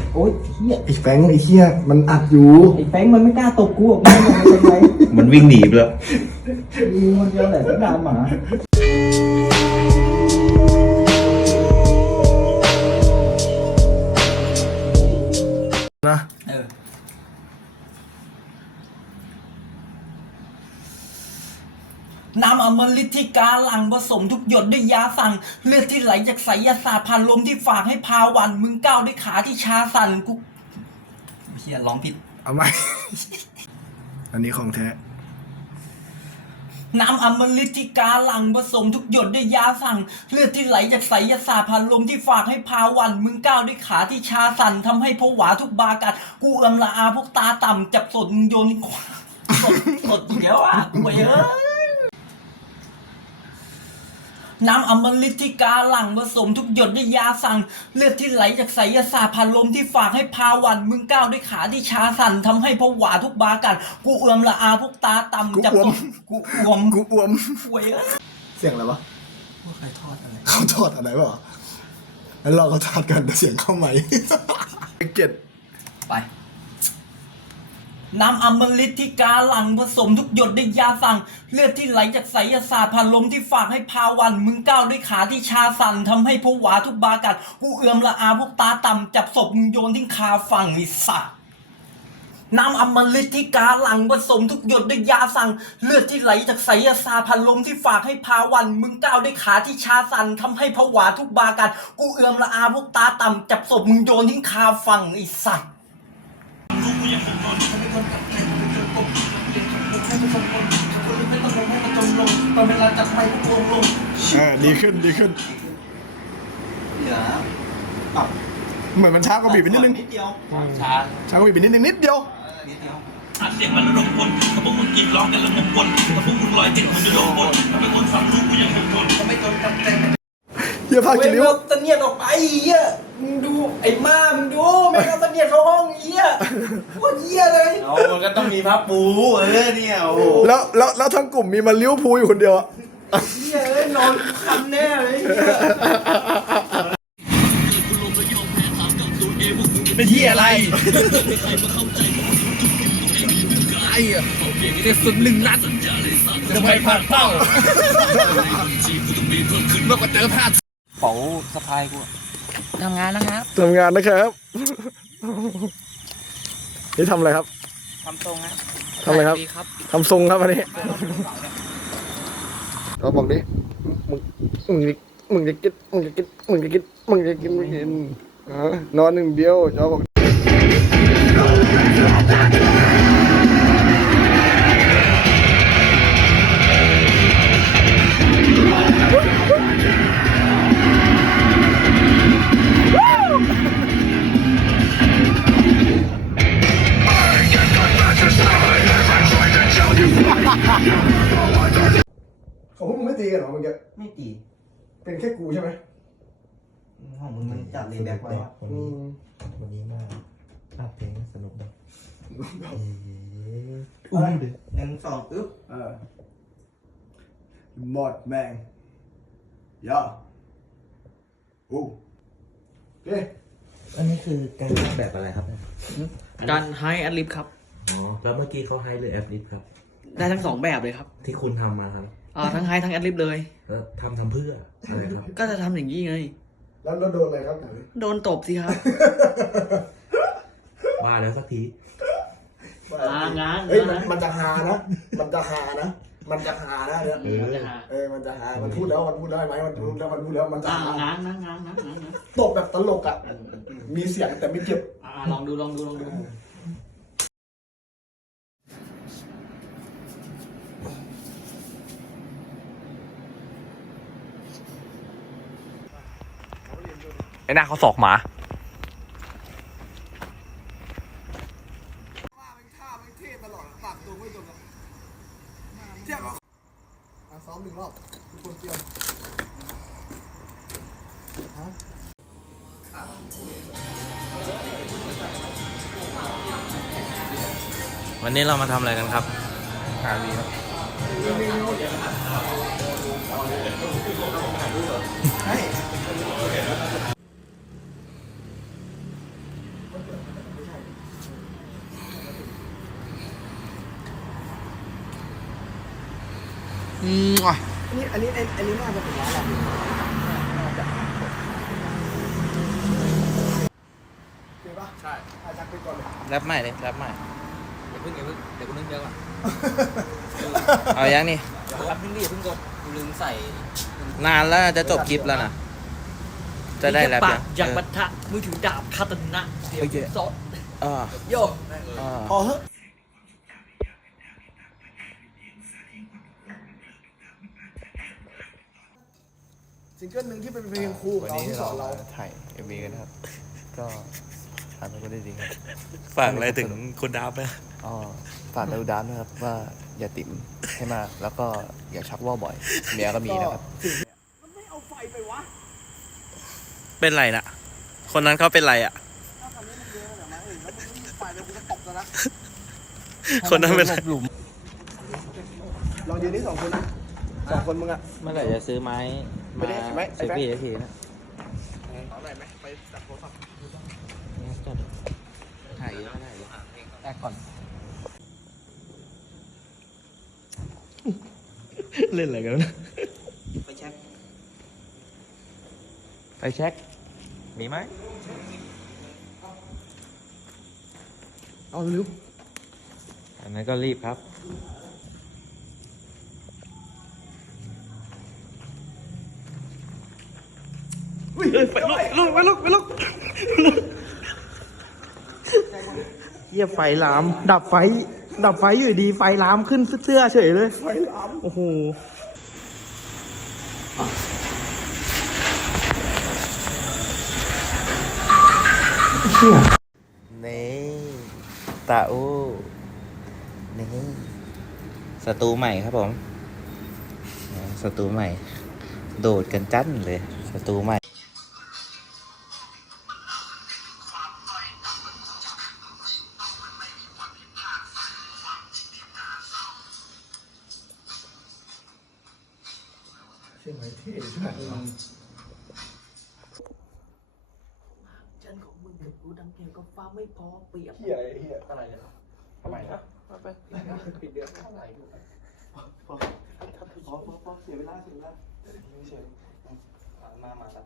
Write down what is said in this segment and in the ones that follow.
โอ๊ยเฮียไอ้แฟงไอ้เหี้ยมันอัดอยู่ไอ้แฟงมันไม่กล้าตบกูออกมามันเป็นไรมันวิ่งหนีไปแล้วมีคนเดียวแหละที่ด่าหมานะน้ำอมฤตที่กาหลังผสมทุกหยดด้วยยาสั่งเลือดที่ไหลจากไสยศาสตร์ผ่านลมที่ฝากให้พาวันมึงก้าวด้วยขาที่ชาสั่นกูเฮียร้องผิดเอาไหม อันนี้ของแท้น้ำอมฤตที่กาหลังผสมทุกหยดด้วยยาสั่งเลือดที่ไหลจากไสยศาสตร์ผ่านลมที่ฝากให้พาวันมึงก้าวด้วยขาที่ชาสั่นทำให้ผวาทุกบากัดกูเอื้อมละอาพวกตาต่ำจับสดมึงโยนสดเดี๋ยวอ่ะกูเยอะน้ำอมฤตที่กาหลังผสมทุกหยดด้วยยาสั่งเลือดที่ไหลจากไสยศาสตร์ผ่านลมที่ฝากให้พาวันมึงก้าวด้วยขาที่ชาสั่นทำให้ผวาทุกบากัดกูเอื้อมละอาพวกตาต่ำจับกูอ้วมป่วยเสียงอะไรวะว่าใครทอดอะไรเขาทอดอะไรวะแล้วเราก็ทอดกันแต่เสียงเข้าใหม่เก็ตไปน้ำอมฤตที่กาหลังผสมทุกหยดด้วยยาสั่งเลือดที่ไหลจากไสยศาสตร์ผ่านลมที่ฝากให้พาวันมึงก้าวด้วยขาที่ชาสั่นทำให้ผวาทุกบากัดกูเอื้อมละอาพวกตาต่ำจับศพมึงโยนทิ้งคาฝั่งไอ้สัตว์น้ำอมฤตที่กาหลังผสมทุกหยดด้วยยาสั่งเลือดที่ไหลจากไสยศาสตร์ผ่านลมที่ฝากให้พาวันมึงก้าวด้วยขาที่ชาสั่นทำให้ผวาทุกบากัดกูเอื้อมละอาพวกตาต่ำจับศพมึงโยนทิ้งคาฝั่งไอ้สัตว์ดีขึ้นเหมือนมันช้ากว่าบีบไปนิดนึงช้ากว่าบีบไปนิดนึงนิดเดียวอัดเสียงมันระดมพลกับพวกมึงกินร้องกันละมุนวนกับพวกมึงลอยติดมันจะโดนบนทำให้คนฟังลูกกูยังหมุนวนทำให้จนกันเต็มเยอะพากินนิ้วเสนียดออกไปเหี้ยมึงดูไอ้ม่ามึงดูไม่เอาเสนียดเข้าห้องเหี้ยโคตรเหี้ยเลยเอามันก็ต้องมีผ้าปูเนี่ยโอ้โหแล้วทั้งกลุ่มมีมันลิ้วพูอยู่คนเดียวอะเหี้ยเลยนอนคันแน่เลยเป็นที่อะไรไอ้อะเด็กฝึก1 นัดจะไปผ่านเป้าเมื่อเจอพลาดเป๋าสะพายกูทำงานนะครับนี่ทำอะไรครับทำทรงนะทำอะไรครับทำทรงครับอันนี้เราบอกดิมึงจะกินนอน1 เดียวจอบอกเขาพวกมึงไม่ตีกันหรอเมื่อกี้ไม่ตีเป็นแค่กูใช่ไหมของมึงมันจัดเลยแบกไว้วันนี้มาภาพเพลงสนุกนะ 1 2อึ๊บหมดแม่งย่าโอเคอันนี้คือการแบบอะไรครับการไฮแอดลิฟครับอ๋อแล้วเมื่อกี้เขาไฮหรือแอดลิฟครับได้ทั้ง2 แบบเลยครับที่คุณทำมาครับทั้งไฮทั้งแอดลิฟเลยแล้วทำเพื่ออะไรครับก็จะทำอย่างนี้ไงแล้วโดนอะไรครับโดนตบสิครับว่าแล้วสักทีงานเฮ้ยมันจะหานะมันจะหานะมันจะเนี่ยมันจะหามันพูดแล้วมันพูดได้ไหมมันพูดแล้วมันจะหางานตบแบบตลกอ่ะมีเสียงแต่ไม่เจ็บลองดูไอ้หน้าเขาศอกหมาซ้อม1 รอบทุกคนเตรียมวันนี้เรามาทำอะไรกันครับหาวีครับอันนี้น่าจะเป็นร้านเราจริงปะใช่อาจารย์ไปก่อนเลยแรปใหม่เลยแรปใหม่อย่าเพิ่งเดี๋ยวกูนึกเดี๋ยวก่อนเอายังนี่รับเพิ่งดิอย่าเพิ่งกดกูลืมใส่นานแล้วจะจบคลิปแล้วนะจะได้แรปปายักงอยากปะทะมือถือดาบคาตนะเดี๋ยวกูซอสเออโยเออพอเหอะซิงเกิลหนึ่งที่เป็นเพลงคู่ของเราที่สอนเราถ่ายเอ็มวีกันนะครับ ก็ผ่านไปได้ดีครับฝากอะไรถึงคนดับไหมอ๋อฝากดูดานนะครับว่าอย่าติ่มให้มากแล้วก็อย่าชักว่าวบ่อย เมียก็มีนะครับเป็นไรนะคนนั้นเขาเป็นไรอ่ะ คนนั้นเป็นไรลองยืนที่2 คนนะ2 คนมึงอะเมื่อไหร่จะซื้อไม้ไม่ได้ไม่ซื้อไอ้แป๊ะพี่ไอทีนะเอาไหนไหมไปจับโทรศัพท์ถ่ายเยอะก็ได้แอคก่อนเล่นอะไรกันนะไปเช็คไปเช็คมีไหมเอาเร็วอันนั้นก็รีบครับเหี้ยไฟลาม ดับไฟอยู่ดีไฟลามขึ้นเสื้อเฉยเลย ไฟลาม โอ้โหนี่ตาอู้นี่ศัตรูใหม่ครับผมศัตรูใหม่ โดดกันจั้นเลยศัตรูใหม่เสียงไหนเท่ใช่ไหมฉันของมึงกับกูดังเกี่ยวกับฟ้าไม่พอเปรียบเฮียเฮียอะไรเนี่ยทำไมนะปิดเดือนเท่าไหร่ดูพอเสียเวลาไม่เสียมาตัด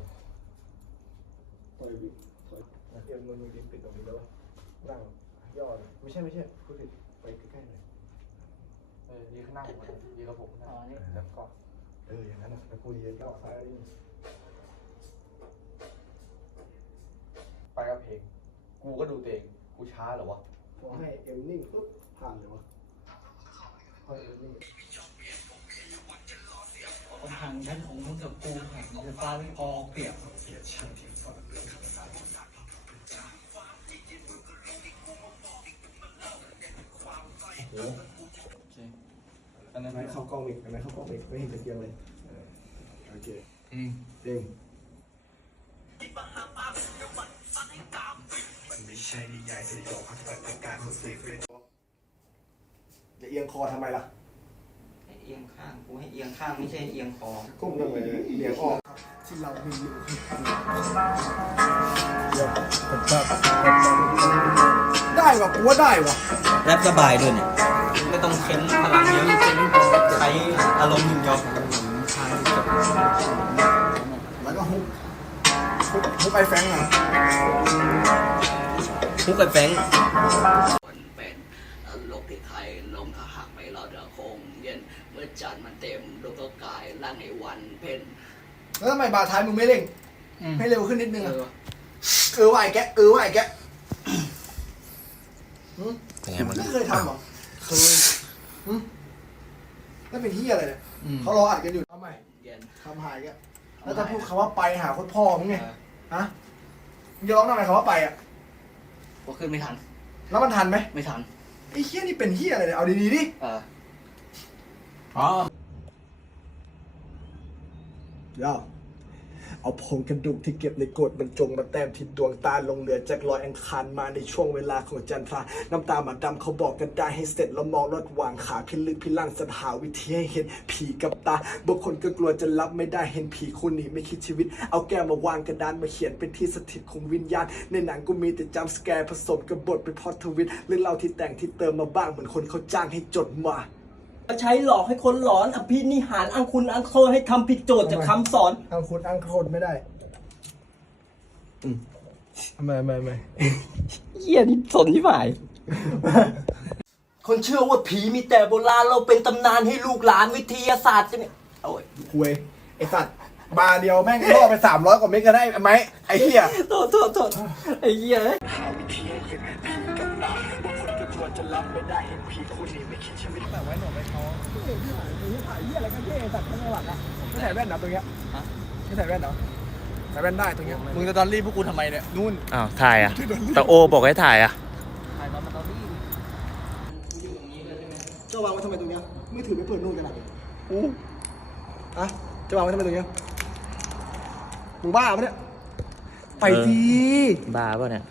ต่อยเตรียมมือดิปิดตรงนี้แล้วนั่งย่อไม่ใช่พูดผิดไปใกล้ๆหน่อยดีข้างหน้าผมดีกับผมนะแล้วก็อย่างนั้นนะไปพูดเยอะก็ซ้ายไปกับเพลงกูก็ดูตัวเองกูช้าเหรอวะพอให้เอ็มนิ่งปุ๊บผ่านเลยวะพอเอ็มนิ่งห่างฉันของมึงกับกูห่างกับฟ้าไม่พอเปรียบอันนั้นเข้ากล้องอีกไม่เห็นตะเกียงเลยโอเคเองจะเอียงคอทำไมล่ะให้เอียงข้างกูให้เอียงข้างไม่ใช่เอียงคอก้มลงเลยเลียงออกที่เรามีอยู่ได้วะกูว่าได้วะแรปสบายด้วยเนี่ยไม่ต้องเค้นพลังเยอะใช้อารมณ์ยิงยอมแล้วก็ฮุกไอแฟงอ่ะทุกไอ้แฟงเป็นโลกที่ใครลงถ้าหากไม่เราเดือดคงเย็นเมื่อจันทร์มันเต็มโลกก็กายล่างในวันเพ็ญแล้วทำไมบาร์ท้ายมึงไม่เร่งให้เร็วขึ้นนิดนึงอ่ะว่าไอ้แกไม่เคยทำหรอเคยนั่นเป็นที่อะไรเนี่ยเขารออัดกันอยู่ทำไมเย็นทำหายแกแล้วถ้าพูดคำว่าไปหาโคตรพ่อมึงไงฮะมึงจะร้องทำไมคำว่าไปอ่ะพอขึ้นไม่ทันแล้วมันทันไหมไม่ทันไอ้เฮี้ยนี่เป็นเฮี้ยอะไรเนี่ยเอาดีๆดิอ๋อย่าเอาโครงกระดูกที่เก็บในโกรธบรรจงมาแต้มที่ดวงตาลงเหลือจากลอยอังคารมาในช่วงเวลาของจันทราน้ำตาหมาดำเขาบอกกันได้ให้เสร็จแล้วมองรถวางขาพิลึกพิลั่นสัตว์หาวิธีให้เห็นผีกับตาบางคนก็กลัวจะรับไม่ได้เห็นผีคู่นี้ไม่คิดชีวิตเอาแก้วมาวางกระดานมาเขียนเป็นที่สถิตของวิญญาณในหนังก็มีแต่จัมป์สแกร์ผสมกับบทเป็นพล็อตทวิตเรื่องเล่าที่แต่งที่เติมมาบ้างเหมือนคนเขาจ้างให้จดมาใช้หลอกให้คนหลอนอภินิหารอังคุณอังโคให้ทำผิดโจทย์จากคำสอนอังคุดอังโคดไม่ได้ไม่เหี้ยนี่สนที่หมาย คนเชื่อว่าผีมีแต่โบราณเราเป็นตำนานให้ลูกหลานวิทยาศาสตร์จะเนี่ยโอ้ยคุยไอสัตว์บาร์เดียวแม่งล่อไป300 กว่าเมตรก็ได้ไหมไอ้เหี้ยโทษไอ้เหี้ยไม่ใส่แว่นนะตรงเนี้ยไม่ใส่แว่นเหรอใส่แว่นได้ตรงเนี้ยมึงจะตอนรีบพวกกูทำไมเนี่ยนู่นอ้าวถ่ายอ่ะแต่โอบอกให้ถ่ายอ่ะจะวางไว้ทำไมตรงเนี้ยมือถือไม่เปิดนู่นกันอ่ะอะจะวางไว้ทำไมตรงเนี้ยมึงบ้าปะเนี่ยไปสิบ้าป่ะเนี่ย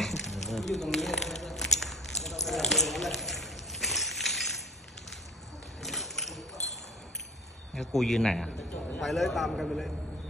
แล้วกูยืนไหนอ่ะไปเลยตามกันไปเลย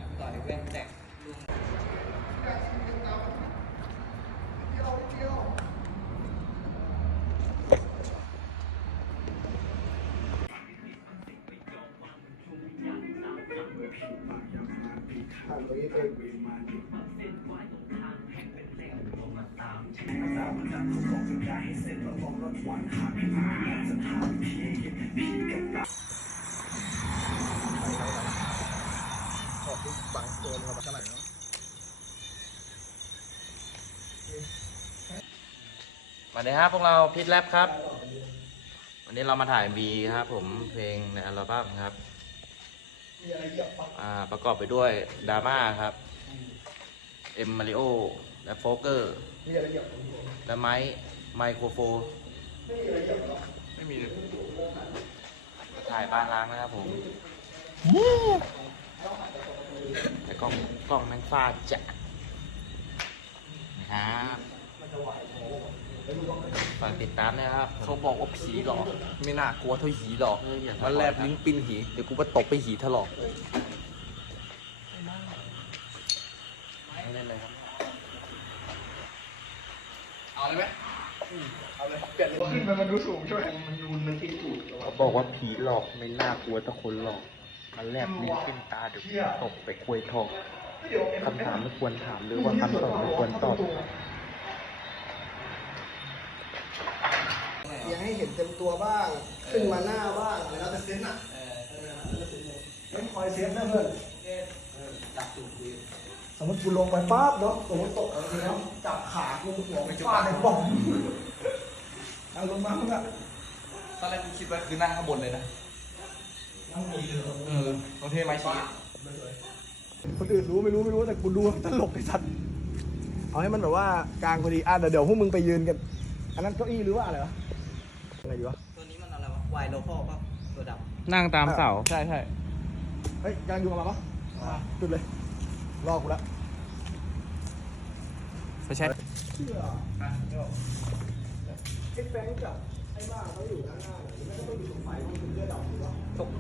สวัสดีครับพวกเราพิทแรปครับ วันนี้เรามาถ่ายบีครับผมเพลงในอัลบั้มครับประกอบไปด้วยดราม่าครับเอ็มมาริโอและโฟเกอร์และไมโครโฟนไม่มีเลยถ่ายบ้านล้างนะครับผมแต่กล้องแม่งฟาดจัดนะครับฝากติดตามด้วยครับเขาบอกว่าผีหลอกไม่น่ากลัวเท่าหีหลอกมันแลบลิ้นปิ้นหีเดี๋ยวกูไปตบไปหีถลอกเล่นเลยครับเอาเลยไหมเอาเลยเปลี่ยนเลยขึ้นไปมันดูสูงใช่ไหมมันดูมันที่สูงเขาบอกว่าผีหลอกไม่น่ากลัวถ้าคนหลอก มันแลบลิ้นขึ้นตาเดี๋ยวตกไปคุยทองคำถามไม่ควรถามหรือว่าคำตอบไม่ควรตอบเสียงให้เห็นเต็มตัวบ้าง ขึ้นมาหน้าบ้างแล้วแต่เซนอ่ะไม่คอยเซนนะเพื่อนสมมติกูลงไปปั๊บเนาะสมมติตกอะไรเนาะจับขากูหัวไปฟาดในป่องเอาลงมาเพื่อนตอนแรกกูคิดว่าคือนั่งข้างบนเลยนะตรงที่ไม้ชี้คนอื่นรู้ไม่รู้แต่กูดูตลกไอ้สัตว์เอาให้มันแบบว่ากลางพอดีเดี๋ยวพวกมึงไปยืนกัน อันนั้นเก้าอี้หรือว่าอะไรวะอะไรดีวะตัวนี้มันอะไรวะวายโลคอลป่ะตัวดำนั่งตามเสาใช่เฮ้ยกำลังอยู่กับมาปะจุดเลยรอกูละไม่ใช่เชื่อไอ้แฟงกับไอ้บ้าเขาอยู่ด้านหน้าหรือไม่ก็ต้องอยู่ตรงไฟมันถึงเลือดออกหรือวะตก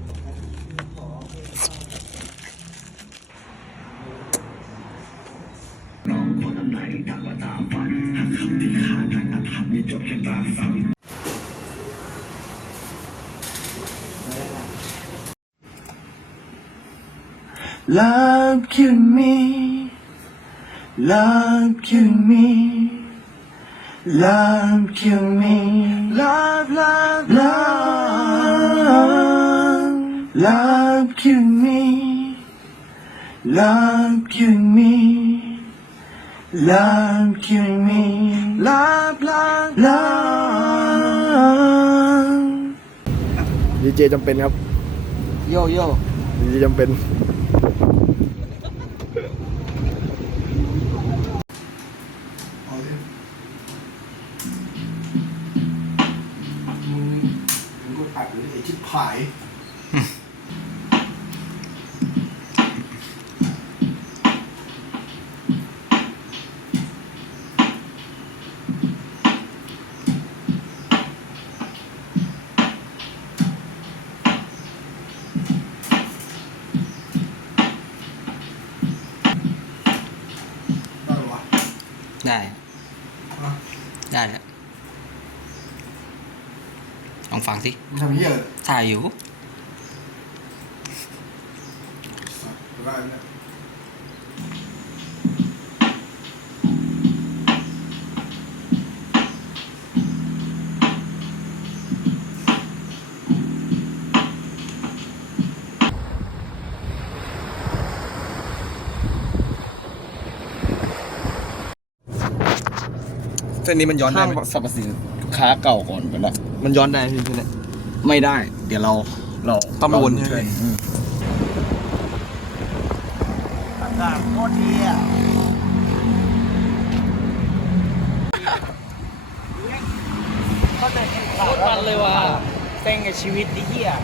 Love kill me, love kill me, love kill me, love, love, love, love kill me, love kill me, love kill me, love, love, love ดีเจจำเป็นครับโยโย่ดีเจจำเป็นชิบหายได้ได้แหละลองฟังสิมึงทำเหี้ยอะไรถ่ายอยู่ได้ไหมเนี่ยเส้นนี้มันย้อนได้ไหมสรรพสินค้าเก่าก่อนไปละมันย้อนได้พี่เนี่ยไม่ได้ เดี๋ยวเราต้องไปวนใช่ไหมอากาศโคตรดีอ่ะโคตรมันเลยว่ะเซ็งกับชีวิตดิเหี้ย